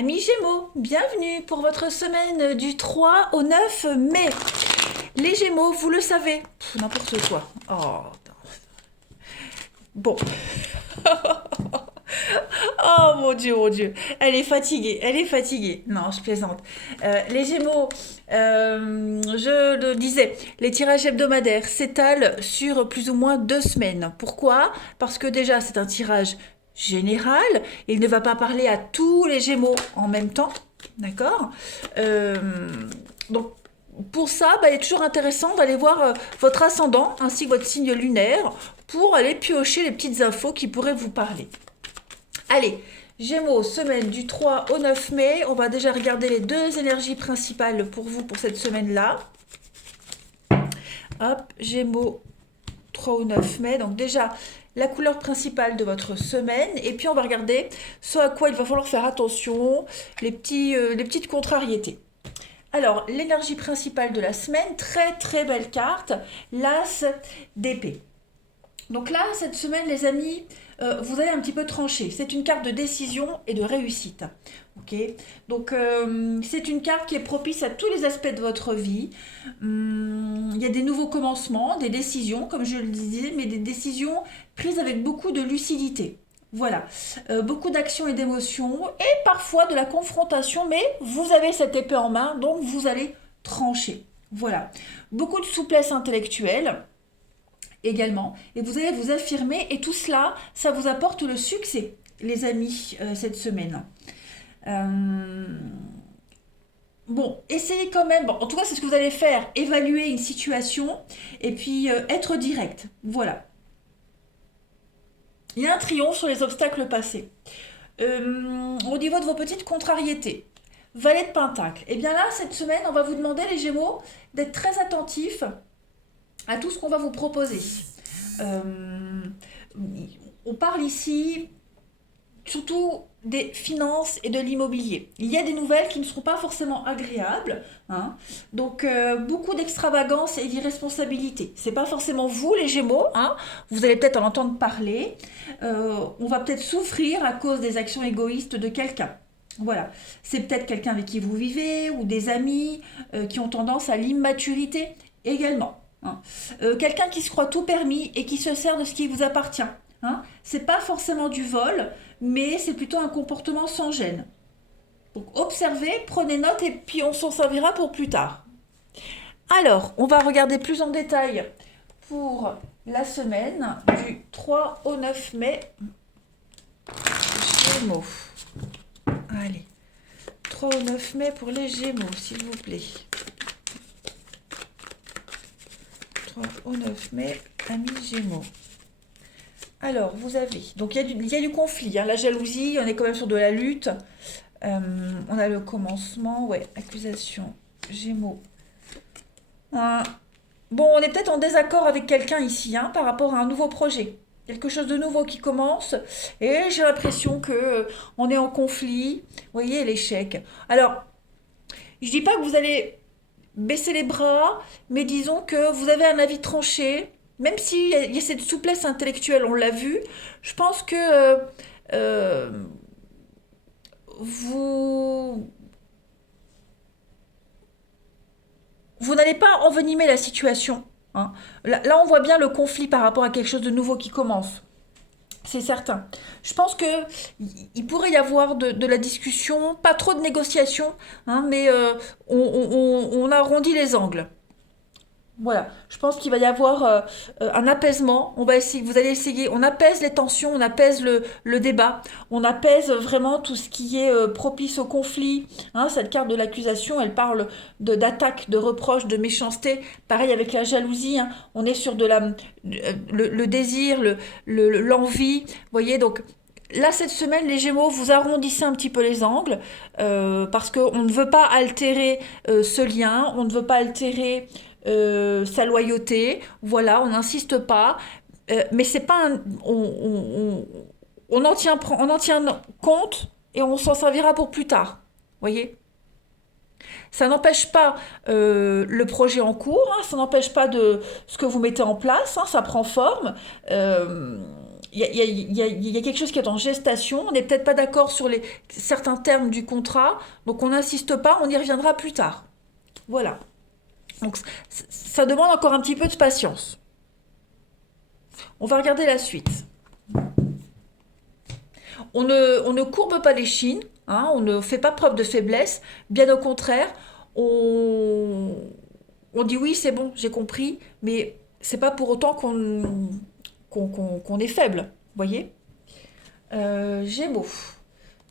Amis Gémeaux, bienvenue pour votre semaine du 3 au 9 mai. Les Gémeaux, vous le savez, n'importe quoi. Oh, bon. Oh mon Dieu. Elle est fatiguée, elle est fatiguée. Non, je plaisante. Les Gémeaux, je le disais, les tirages hebdomadaires s'étalent sur plus ou moins 2 semaines. Pourquoi? Parce que déjà, c'est un tirage général. Il ne va pas parler à tous les Gémeaux en même temps. D'accord. Euh, donc, pour ça, il est toujours intéressant d'aller voir votre ascendant ainsi que votre signe lunaire pour aller piocher les petites infos qui pourraient vous parler. Allez, Gémeaux, semaine du 3 au 9 mai. On va déjà regarder les deux énergies principales pour vous pour cette semaine-là. Hop, Gémeaux, 3 au 9 mai. Donc déjà, la couleur principale de votre semaine. Et puis on va regarder ce à quoi il va falloir faire attention, les petites contrariétés. Alors, l'énergie principale de la semaine, très très belle carte, l'As d'épée. Donc là, cette semaine, les amis, vous allez un petit peu trancher. C'est une carte de décision et de réussite. Ok. Donc, c'est une carte qui est propice à tous les aspects de votre vie. Il y a des nouveaux commencements, des décisions, comme je le disais, mais des décisions prises avec beaucoup de lucidité. Voilà, beaucoup d'actions et d'émotions, et parfois de la confrontation, mais vous avez cette épée en main, donc vous allez trancher. Voilà, beaucoup de souplesse intellectuelle également, et vous allez vous affirmer, et tout cela, ça vous apporte le succès, les amis, cette semaine. Euh, Bon, essayez quand même, bon, en tout cas c'est ce que vous allez faire, évaluer une situation, et puis être direct, voilà. Il y a un triomphe sur les obstacles passés. Au niveau de vos petites contrariétés, Valet de Pentacle. Et bien là, cette semaine, on va vous demander, les Gémeaux, d'être très attentifs à tout ce qu'on va vous proposer. Euh, on parle ici surtout des finances et de l'immobilier. Il y a des nouvelles qui ne seront pas forcément agréables, hein. Donc beaucoup d'extravagance et d'irresponsabilité. C'est pas forcément vous les Gémeaux, hein. Vous allez peut-être en entendre parler. On va peut-être souffrir à cause des actions égoïstes de quelqu'un. Voilà, c'est peut-être quelqu'un avec qui vous vivez ou des amis qui ont tendance à l'immaturité également, hein. Quelqu'un qui se croit tout permis et qui se sert de ce qui vous appartient, hein. C'est pas forcément du vol, mais c'est plutôt un comportement sans gêne. Donc observez, prenez note et puis on s'en servira pour plus tard. Alors, on va regarder plus en détail pour la semaine du 3 au 9 mai. Gémeaux. Allez, 3 au 9 mai pour les Gémeaux, s'il vous plaît. 3 au 9 mai, amis Gémeaux. Alors, vous avez. Donc, il y a du conflit, hein, la jalousie, on est quand même sur de la lutte. On a le commencement, ouais, accusation, Gémeaux. Hein. Bon, on est peut-être en désaccord avec quelqu'un ici, hein, par rapport à un nouveau projet. Quelque chose de nouveau qui commence, et j'ai l'impression que on est en conflit. Vous voyez, l'échec. Alors, je dis pas que vous allez baisser les bras, mais disons que vous avez un avis tranché, même s'il y a cette souplesse intellectuelle, on l'a vu, je pense que euh, vous, vous n'allez pas envenimer la situation, hein. Là, on voit bien le conflit par rapport à quelque chose de nouveau qui commence. C'est certain. Je pense que il pourrait y avoir de la discussion, pas trop de négociations, hein, mais on arrondit les angles. Voilà, je pense qu'il va y avoir un apaisement. On va essayer, vous allez essayer, on apaise les tensions, on apaise le débat, on apaise vraiment tout ce qui est propice au conflit, hein. Cette carte de l'accusation, elle parle d'attaque, de reproche, de méchanceté. Pareil avec la jalousie, hein. On est sur le désir, l'envie. Vous voyez, donc là, cette semaine, les Gémeaux, vous arrondissez un petit peu les angles parce qu'on ne veut pas altérer ce lien, on ne veut pas altérer sa loyauté. Voilà, on n'insiste pas. Mais c'est pas on en tient compte et on s'en servira pour plus tard. Voyez, ça n'empêche pas le projet en cours, hein, ça n'empêche pas de ce que vous mettez en place, hein, ça prend forme. Euh, il y a quelque chose qui est en gestation, on n'est peut-être pas d'accord sur certains termes du contrat, donc on n'insiste pas, on y reviendra plus tard. Voilà. Donc ça demande encore un petit peu de patience. On va regarder la suite. On ne courbe pas les chines, hein, on ne fait pas preuve de faiblesse, bien au contraire, on, on dit oui, c'est bon, j'ai compris, mais c'est pas pour autant qu'on est faible, vous voyez. Gémeaux,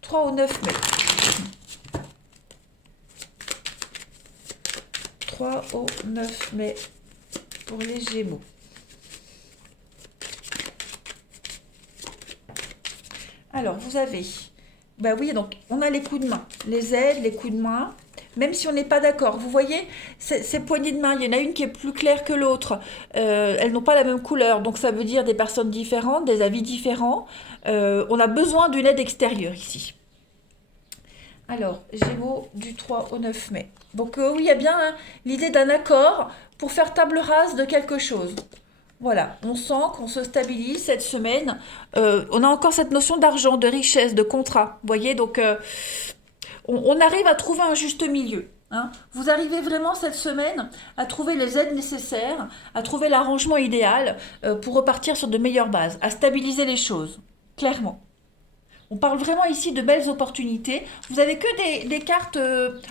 3 au 9 mai. 3 au 9 mai pour les Gémeaux. Alors, vous avez, bah oui, donc on a les coups de main, les aides, les coups de main, même si on n'est pas d'accord. Vous voyez, ces poignées de main, il y en a une qui est plus claire que l'autre. Elles n'ont pas la même couleur, donc ça veut dire des personnes différentes, des avis différents. On a besoin d'une aide extérieure ici. Alors, Gémeaux du 3 au 9 mai. Donc oui, il y a bien hein, l'idée d'un accord pour faire table rase de quelque chose. Voilà, on sent qu'on se stabilise cette semaine. On a encore cette notion d'argent, de richesse, de contrat. Vous voyez, donc on arrive à trouver un juste milieu. Hein. Vous arrivez vraiment cette semaine à trouver les aides nécessaires, à trouver l'arrangement idéal pour repartir sur de meilleures bases, à stabiliser les choses, clairement. On parle vraiment ici de belles opportunités. Vous avez que des cartes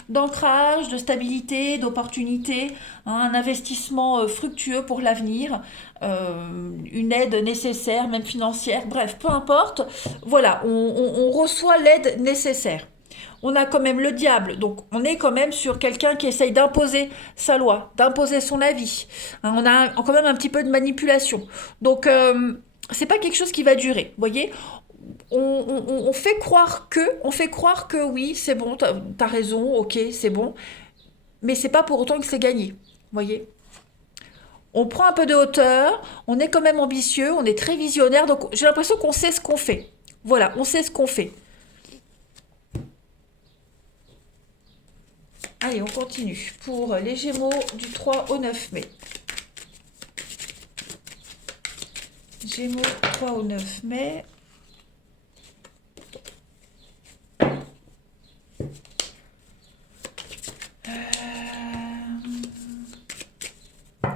d'ancrage, de stabilité, d'opportunité, hein, un investissement fructueux pour l'avenir, une aide nécessaire, même financière, bref, peu importe. Voilà, on reçoit l'aide nécessaire. On a quand même le diable, donc on est quand même sur quelqu'un qui essaye d'imposer sa loi, d'imposer son avis. Hein, on a quand même un petit peu de manipulation. Donc, c'est pas quelque chose qui va durer, vous voyez on fait croire que oui, c'est bon, t'as raison, ok, c'est bon, mais c'est pas pour autant que c'est gagné, vous voyez. On prend un peu de hauteur, on est quand même ambitieux, on est très visionnaire, donc j'ai l'impression qu'on sait ce qu'on fait. Voilà, on sait ce qu'on fait. Allez, on continue pour les Gémeaux du 3 au 9 mai. Gémeaux 3 au 9 mai.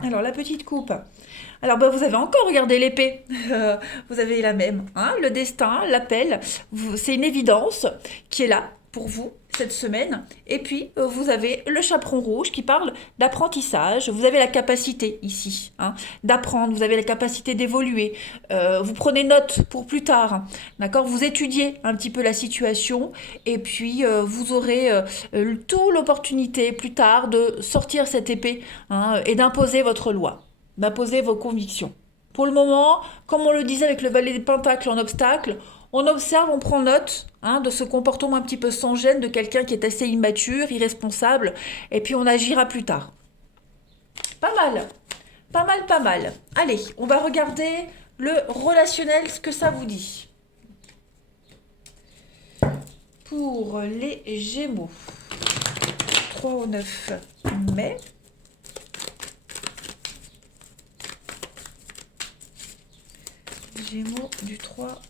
Alors, la petite coupe. Alors, bah, vous avez encore regardé l'épée. Vous avez la même. Hein, le destin, l'appel. C'est une évidence qui est là pour vous cette semaine. Et puis, vous avez le chaperon rouge qui parle d'apprentissage. Vous avez la capacité ici hein, d'apprendre. Vous avez la capacité d'évoluer. Vous prenez note pour plus tard. D'accord. Vous étudiez un petit peu la situation. Et puis, vous aurez toute l'opportunité plus tard de sortir cette épée hein, et d'imposer votre loi, d'imposer vos convictions. Pour le moment, comme on le disait avec le valet des pentacles en obstacle, on observe, on prend note hein, de ce comportement un petit peu sans gêne de quelqu'un qui est assez immature, irresponsable, et puis on agira plus tard. Pas mal, pas mal, pas mal. Allez, on va regarder le relationnel, ce que ça vous dit. Pour les Gémeaux, 3 au 9 mai. Gémeaux du 3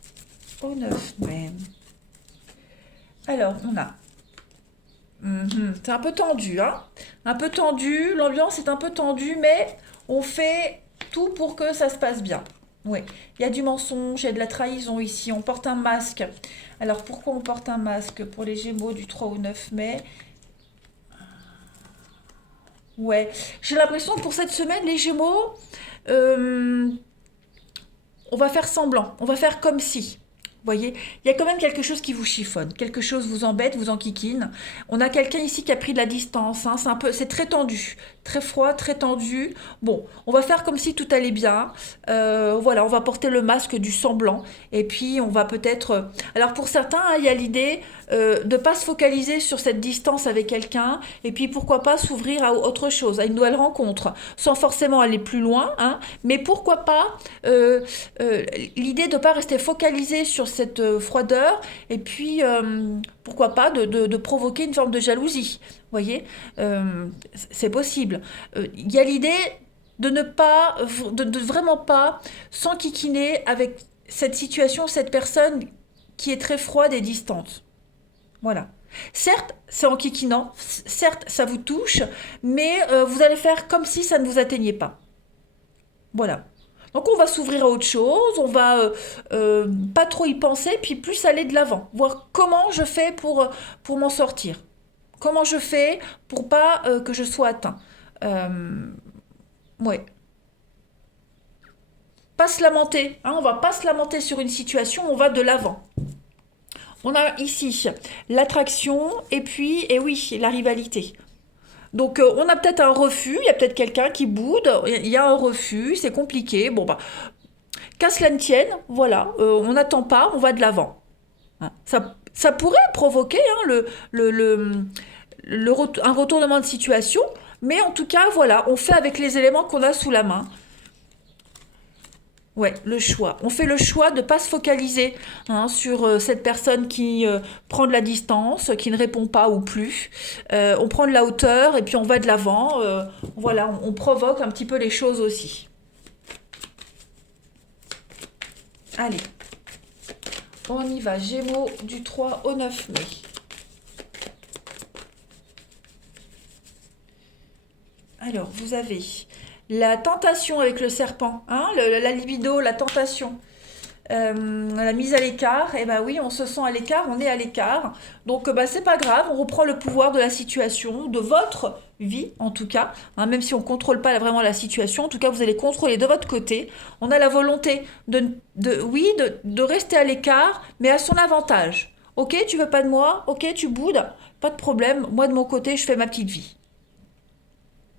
au 9 mai. Alors, on a... c'est un peu tendu, hein. Un peu tendu, l'ambiance est un peu tendue, mais on fait tout pour que ça se passe bien. Oui, il y a du mensonge, il y a de la trahison ici, on porte un masque. Alors, pourquoi on porte un masque pour les Gémeaux du 3 au 9 mai? Ouais, j'ai l'impression que pour cette semaine, les Gémeaux, on va faire semblant, on va faire comme si. Vous voyez, il y a quand même quelque chose qui vous chiffonne, quelque chose vous embête, vous enquiquine. On a quelqu'un ici qui a pris de la distance, hein, c'est très tendu, très froid, très tendu. Bon, on va faire comme si tout allait bien. Voilà, on va porter le masque du semblant. Et puis, on va peut-être... Alors, pour certains, hein, il y a l'idée de ne pas se focaliser sur cette distance avec quelqu'un. Et puis, pourquoi pas s'ouvrir à autre chose, à une nouvelle rencontre, sans forcément aller plus loin. Hein, mais pourquoi pas l'idée de ne pas rester focalisé sur cette froideur. Et puis, pourquoi pas de provoquer une forme de jalousie. Vous voyez, c'est possible. Il y a l'idée de ne pas, de vraiment pas s'enquiquiner avec cette situation, cette personne qui est très froide et distante. Voilà. Certes, c'est enquiquinant, certes, ça vous touche, mais vous allez faire comme si ça ne vous atteignait pas. Voilà. Donc on va s'ouvrir à autre chose, on va pas trop y penser, puis plus aller de l'avant, voir comment je fais pour m'en sortir. Comment je fais pour pas que je sois atteint. Ouais. Pas se lamenter, hein, on va pas se lamenter sur une situation, on va de l'avant. On a ici l'attraction et puis, et oui, la rivalité. Donc on a peut-être un refus, il y a peut-être quelqu'un qui boude, il y a un refus, c'est compliqué. Bon bah, qu'à cela ne tienne, voilà, on n'attend pas, on va de l'avant. Hein. Ça pourrait provoquer hein, un retournement de situation, mais en tout cas, voilà, on fait avec les éléments qu'on a sous la main. Ouais, le choix. On fait le choix de ne pas se focaliser hein, sur cette personne qui prend de la distance, qui ne répond pas ou plus. On prend de la hauteur et puis on va de l'avant. Voilà, on provoque un petit peu les choses aussi. Allez, on y va. Gémeaux du 3 au 9 mai. Alors, vous avez la tentation avec le serpent, hein, la libido, la tentation. La mise à l'écart, et ben oui, on se sent à l'écart, on est à l'écart. Donc bah, c'est pas grave, on reprend le pouvoir de la situation, de votre vie en tout cas, hein, même si on ne contrôle pas vraiment la situation, en tout cas vous allez contrôler de votre côté. On a la volonté oui, de rester à l'écart, mais à son avantage. Ok, tu veux pas de moi, ok, tu boudes, pas de problème, moi de mon côté, je fais ma petite vie.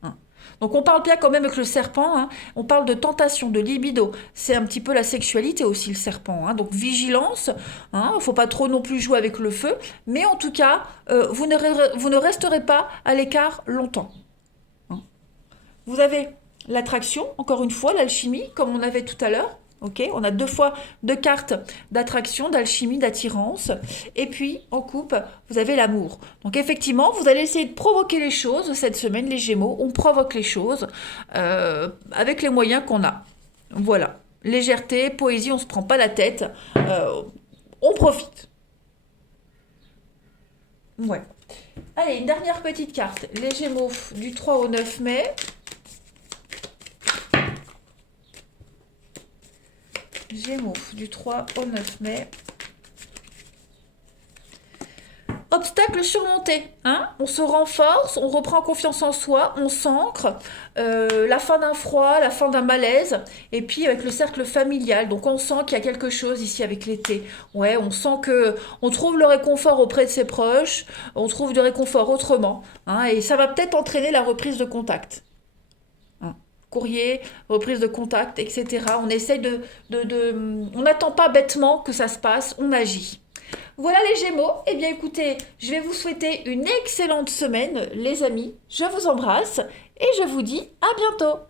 Hein. Donc on parle bien quand même avec le serpent, hein. On parle de tentation, de libido. C'est un petit peu la sexualité aussi le serpent. Hein. Donc vigilance, hein. Faut pas trop non plus jouer avec le feu, mais en tout cas, vous ne resterez pas à l'écart longtemps. Hein. Vous avez l'attraction, encore une fois, l'alchimie, comme on avait tout à l'heure. Ok, on a deux fois deux cartes d'attraction, d'alchimie, d'attirance. Et puis, en coupe, vous avez l'amour. Donc, effectivement, vous allez essayer de provoquer les choses cette semaine, les Gémeaux. On provoque les choses avec les moyens qu'on a. Voilà. Légèreté, poésie, on ne se prend pas la tête. On profite. Ouais. Allez, une dernière petite carte. Les Gémeaux du 3 au 9 mai. Gémeaux du 3 au 9 mai. Obstacle surmonté, hein, on se renforce, on reprend confiance en soi, on s'ancre, la fin d'un froid, la fin d'un malaise, et puis avec le cercle familial, donc on sent qu'il y a quelque chose ici avec l'été. Ouais, on sent que on trouve le réconfort auprès de ses proches, on trouve du réconfort autrement, hein, et ça va peut-être entraîner la reprise de contact. Hein. Courrier, reprise de contact, etc. On essaye on n'attend pas bêtement que ça se passe, on agit. Voilà les Gémeaux. Eh bien écoutez, je vais vous souhaiter une excellente semaine, les amis. Je vous embrasse et je vous dis à bientôt.